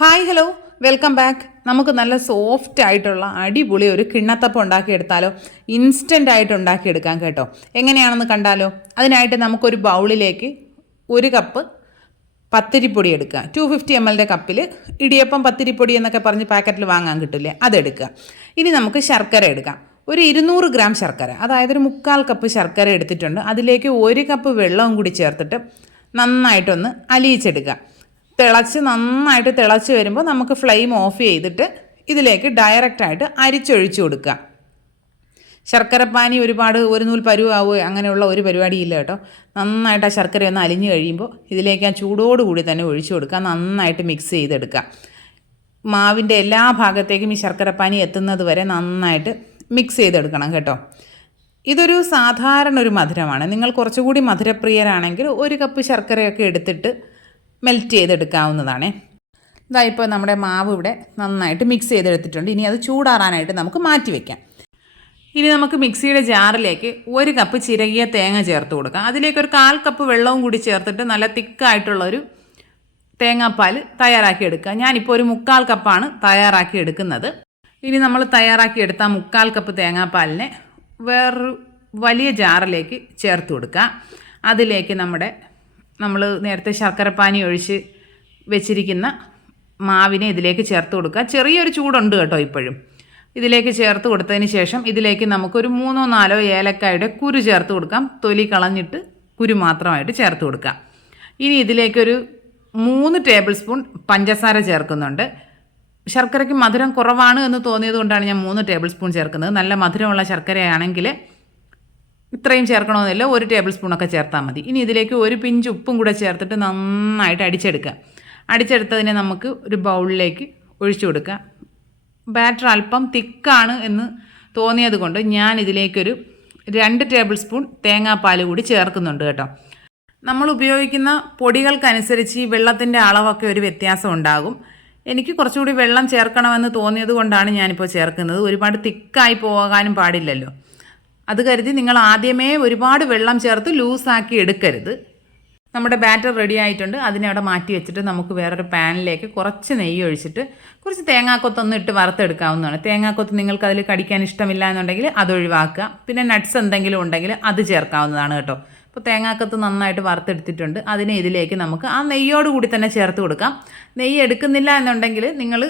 Hi hello welcome back. നമുക്ക് നല്ല soft ആയിട്ടുള്ള അടിപൊളി ഒരു കിണ്ണത്തപ്പം ഉണ്ടാക്കിയെടുത്താലോ? ഇൻസ്റ്റൻ്റ് ആയിട്ട് ഉണ്ടാക്കിയെടുക്കാം കേട്ടോ. എങ്ങനെയാണെന്ന് കണ്ടാലോ? അതിനായിട്ട് നമുക്കൊരു ബൗളിലേക്ക് 1 കപ്പ് പത്തിരിപ്പൊടി എടുക്കുക. 250 ml കപ്പിൽ ഇടിയപ്പം പത്തിരിപ്പൊടി എന്നൊക്കെ പറഞ്ഞ് പാക്കറ്റിൽ വാങ്ങാൻ കിട്ടില്ലേ, അതെടുക്കുക. ഇനി നമുക്ക് ശർക്കര എടുക്കാം. ഒരു 200 ഗ്രാം ശർക്കര, അതായത് ഒരു 1/4 കപ്പ് ശർക്കര എടുത്തിട്ടുണ്ട്. അതിലേക്ക് 1 കപ്പ് വെള്ളവും കൂടി ചേർത്തിട്ട് നന്നായിട്ടൊന്ന് അലിയിച്ചെടുക്കുക. നന്നായിട്ട് തിളച്ച് വരുമ്പോൾ നമുക്ക് ഫ്ലെയിം ഓഫ് ചെയ്തിട്ട് ഇതിലേക്ക് ഡയറക്റ്റായിട്ട് അരിച്ചൊഴിച്ചു കൊടുക്കുക. ശർക്കരപ്പാനി ഒരുപാട് ഒരു നൂൽ പരുവാവുകയോ അങ്ങനെയുള്ള ഒരു പരിപാടിയില്ല കേട്ടോ. നന്നായിട്ട് ആ ശർക്കര ഒന്ന് അലിഞ്ഞ് കഴിയുമ്പോൾ ഇതിലേക്ക് ആ ചൂടോടുകൂടി തന്നെ ഒഴിച്ചു കൊടുക്കുക. നന്നായിട്ട് മിക്സ് ചെയ്തെടുക്കുക. മാവിൻ്റെ എല്ലാ ഭാഗത്തേക്കും ഈ ശർക്കരപ്പാനി എത്തുന്നത് വരെ നന്നായിട്ട് മിക്സ് ചെയ്തെടുക്കണം കേട്ടോ. ഇതൊരു സാധാരണ ഒരു മധുരമാണ്. നിങ്ങൾ കുറച്ചുകൂടി മധുരപ്രിയരാണെങ്കിൽ 1 കപ്പ് ശർക്കരയൊക്കെ എടുത്തിട്ട് മെൽറ്റ് ചെയ്തെടുക്കാവുന്നതാണ്. ഇപ്പോൾ നമ്മുടെ മാവ് ഇവിടെ നന്നായിട്ട് മിക്സ് ചെയ്തെടുത്തിട്ടുണ്ട്. ഇനി അത് ചൂടാറാനായിട്ട് നമുക്ക് മാറ്റി വയ്ക്കാം. ഇനി നമുക്ക് മിക്സിയുടെ ജാറിലേക്ക് 1 കപ്പ് ചിരകിയ തേങ്ങ ചേർത്ത് കൊടുക്കാം. അതിലേക്ക് ഒരു 1/4 കപ്പ് വെള്ളവും കൂടി ചേർത്തിട്ട് നല്ല തിക്കായിട്ടുള്ളൊരു തേങ്ങാപ്പാൽ തയ്യാറാക്കി എടുക്കുക. ഞാനിപ്പോൾ ഒരു 1/4 കപ്പാണ് തയ്യാറാക്കി എടുക്കുന്നത്. ഇനി നമ്മൾ തയ്യാറാക്കി എടുത്ത 1/4 കപ്പ് തേങ്ങാപ്പാലിനെ വേറൊരു വലിയ ജാറിലേക്ക് ചേർത്ത് കൊടുക്കുക. അതിലേക്ക് നമ്മൾ നേരത്തെ ശർക്കരപ്പാനി ഒഴിച്ച് വെച്ചിരിക്കുന്ന മാവിനെ ഇതിലേക്ക് ചേർത്ത് കൊടുക്കുക. ചെറിയൊരു ചൂടുണ്ട് കേട്ടോ ഇപ്പോഴും. ഇതിലേക്ക് ചേർത്ത് കൊടുത്തതിന് ശേഷം ഇതിലേക്ക് നമുക്കൊരു 3-4 ഏലക്കായുടെ കുരു ചേർത്ത് കൊടുക്കാം. തൊലി കളഞ്ഞിട്ട് കുരു മാത്രമായിട്ട് ചേർത്ത് കൊടുക്കാം. ഇനി ഇതിലേക്കൊരു 3 ടേബിൾ സ്പൂൺ പഞ്ചസാര ചേർക്കുന്നുണ്ട്. ശർക്കരയ്ക്ക് മധുരം കുറവാണ് എന്ന് തോന്നിയത് കൊണ്ടാണ് ഞാൻ 3 ടേബിൾ സ്പൂൺ ചേർക്കുന്നത്. നല്ല മധുരമുള്ള ശർക്കരയാണെങ്കിൽ ഇത്രയും ചേർക്കണമെന്നില്ല, 1 ടേബിൾ സ്പൂണൊക്കെ ചേർത്താൽ മതി. ഇനി ഇതിലേക്ക് ഒരു പിഞ്ച് ഉപ്പും കൂടെ ചേർത്തിട്ട് നന്നായിട്ട് അടിച്ചെടുക്കുക. അടിച്ചെടുത്തതിനെ നമുക്ക് ഒരു ബൗളിലേക്ക് ഒഴിച്ചു കൊടുക്കുക. ബാറ്റർ അല്പം തിക്കാണ് എന്ന് തോന്നിയത് കൊണ്ട് ഞാൻ ഇതിലേക്കൊരു 2 ടേബിൾ സ്പൂൺ തേങ്ങാപ്പാൽ കൂടി ചേർക്കുന്നുണ്ട് കേട്ടോ. നമ്മൾ ഉപയോഗിക്കുന്ന പൊടികൾക്കനുസരിച്ച് ഈ വെള്ളത്തിൻ്റെ അളവൊക്കെ ഒരു വ്യത്യാസം ഉണ്ടാകും. എനിക്ക് കുറച്ചുകൂടി വെള്ളം ചേർക്കണമെന്ന് തോന്നിയത് കൊണ്ടാണ് ഞാനിപ്പോൾ ചേർക്കുന്നത്. ഒരുപാട് തിക്കായി പോകാനും പാടില്ലല്ലോ. അത് കരുതി നിങ്ങൾ ആദ്യമേ ഒരുപാട് വെള്ളം ചേർത്ത് ലൂസാക്കി എടുക്കരുത്. നമ്മുടെ ബാറ്റർ റെഡി ആയിട്ടുണ്ട്. അതിനെ അവിടെ മാറ്റി വെച്ചിട്ട് നമുക്ക് വേറൊരു പാനിലേക്ക് കുറച്ച് നെയ്യ് ഒഴിച്ചിട്ട് കുറച്ച് തേങ്ങാക്കൊത്തൊന്ന് ഇട്ട് വറുത്തെടുക്കാവുന്നതാണ്. തേങ്ങാക്കൊത്ത് നിങ്ങൾക്ക് അതിൽ കടിക്കാൻ ഇഷ്ടമില്ല എന്നുണ്ടെങ്കിൽ അത് ഒഴിവാക്കുക. പിന്നെ നട്ട്സ് എന്തെങ്കിലും ഉണ്ടെങ്കിൽ അത് ചേർക്കാവുന്നതാണ് കേട്ടോ. അപ്പോൾ തേങ്ങാക്കൊത്ത് നന്നായിട്ട് വറുത്തെടുത്തിട്ടുണ്ട്. അതിനെ ഇതിലേക്ക് നമുക്ക് ആ നെയ്യോട് കൂടി തന്നെ ചേർത്ത് കൊടുക്കാം. നെയ്യ് എടുക്കുന്നില്ല എന്നുണ്ടെങ്കിൽ നിങ്ങൾ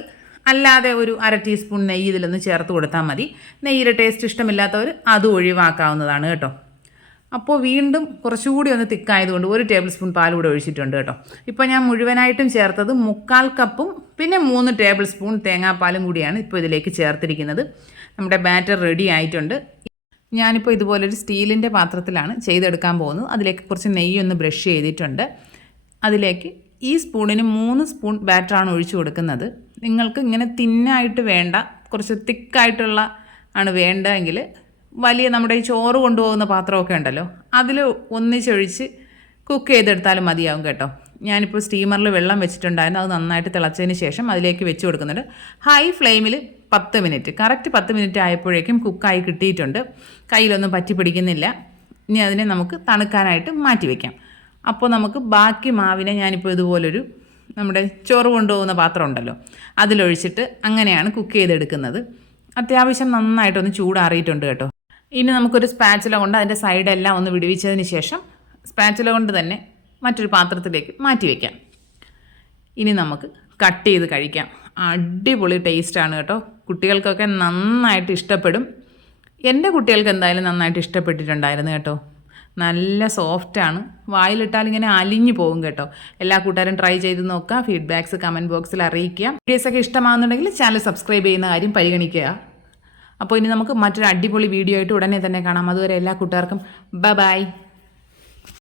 അല്ലാതെ ഒരു 1/2 ടീസ്പൂൺ നെയ്യ് ഇതിലൊന്ന് ചേർത്ത് കൊടുത്താൽ മതി. നെയ്യിലെ ടേസ്റ്റ് ഇഷ്ടമില്ലാത്തവർ അത് ഒഴിവാക്കാവുന്നതാണ് കേട്ടോ. അപ്പോൾ വീണ്ടും കുറച്ചുകൂടി ഒന്ന് തിക്കായതുകൊണ്ട് 1 ടേബിൾ സ്പൂൺ പാൽ കൂടെ ഒഴിച്ചിട്ടുണ്ട് കേട്ടോ. ഇപ്പോൾ ഞാൻ മുഴുവനായിട്ടും ചേർത്തത് 1/4 കപ്പും പിന്നെ 3 ടേബിൾ സ്പൂൺ തേങ്ങാപ്പാലും കൂടിയാണ് ഇപ്പോൾ ഇതിലേക്ക് ചേർത്തിരിക്കുന്നത്. നമ്മുടെ ബാറ്റർ റെഡി ആയിട്ടുണ്ട്. ഞാനിപ്പോൾ ഇതുപോലൊരു സ്റ്റീലിൻ്റെ പാത്രത്തിലാണ് ചെയ്തെടുക്കാൻ പോകുന്നത്. അതിലേക്ക് കുറച്ച് നെയ്യൊന്ന് ബ്രഷ് ചെയ്തിട്ടുണ്ട്. അതിലേക്ക് ഈ സ്പൂണിന് 3 സ്പൂൺ ബാറ്ററാണ് ഒഴിച്ചു കൊടുക്കുന്നത്. നിങ്ങൾക്ക് ഇങ്ങനെ തിന്നായിട്ട് വേണ്ട, കുറച്ച് തിക്കായിട്ടുള്ള ആണ് വേണ്ടതെങ്കിൽ വലിയ നമ്മുടെ ഈ ചോറ് കൊണ്ടുപോകുന്ന പാത്രമൊക്കെ ഉണ്ടല്ലോ, അതിൽ ഒന്നിച്ചൊഴിച്ച് കുക്ക് ചെയ്തെടുത്താലും മതിയാവും കേട്ടോ. ഞാനിപ്പോൾ സ്റ്റീമറിൽ വെള്ളം വെച്ചിട്ടുണ്ടായിരുന്നു. അത് നന്നായിട്ട് തിളച്ചതിന് ശേഷം അതിലേക്ക് വെച്ച് കൊടുക്കുന്നുണ്ട്. ഹൈ ഫ്ലെയിമിൽ 10 മിനിറ്റ്, കറക്റ്റ് 10 മിനിറ്റ് ആയപ്പോഴേക്കും കുക്കായി കിട്ടിയിട്ടുണ്ട്. കയ്യിലൊന്നും പറ്റി പിടിക്കുന്നില്ല. ഇനി അതിനെ നമുക്ക് തണുക്കാനായിട്ട് മാറ്റി വയ്ക്കാം. അപ്പോൾ നമുക്ക് ബാക്കി മാവിനെ ഞാനിപ്പോൾ ഇതുപോലൊരു നമ്മുടെ ചോറ് കൊണ്ടുപോകുന്ന പാത്രം ഉണ്ടല്ലോ, അതിലൊഴിച്ചിട്ട് അങ്ങനെയാണ് കുക്ക് ചെയ്തെടുക്കുന്നത്. അത്യാവശ്യം നന്നായിട്ടൊന്ന് ചൂടാറിയിട്ടുണ്ട് കേട്ടോ. ഇനി നമുക്കൊരു സ്പാച്ചുല കൊണ്ട് അതിൻ്റെ സൈഡെല്ലാം ഒന്ന് വിടുവിച്ചതിന് ശേഷം സ്പാച്ചുല കൊണ്ട് തന്നെ മറ്റൊരു പാത്രത്തിലേക്ക് മാറ്റി വയ്ക്കാം. ഇനി നമുക്ക് കട്ട് ചെയ്ത് കഴിക്കാം. അടിപൊളി ടേസ്റ്റാണ് കേട്ടോ. കുട്ടികൾക്കൊക്കെ നന്നായിട്ട് ഇഷ്ടപ്പെടും. എൻ്റെ കുട്ടികൾക്ക് എന്തായാലും നന്നായിട്ട് ഇഷ്ടപ്പെട്ടിട്ടുണ്ടായിരുന്നു കേട്ടോ. നല്ല സോഫ്റ്റാണ്. വായിലിട്ടാൽ ഇങ്ങനെ അലിഞ്ഞു പോകും കേട്ടോ. എല്ലാ കൂട്ടുകാരും ട്രൈ ചെയ്ത് നോക്കുക. ഫീഡ്ബാക്ക്സ് കമൻറ്റ് ബോക്സിൽ അറിയിക്കുക. വീഡിയോസൊക്കെ ഇഷ്ടമാകുന്നുണ്ടെങ്കിൽ ചാനൽ സബ്സ്ക്രൈബ് ചെയ്യുന്ന കാര്യം പരിഗണിക്കുക. അപ്പോൾ ഇനി നമുക്ക് മറ്റൊരു അടിപൊളി വീഡിയോ ആയിട്ട് ഉടനെ തന്നെ കാണാം. അതുവരെ എല്ലാ കൂട്ടുകാർക്കും ബൈ.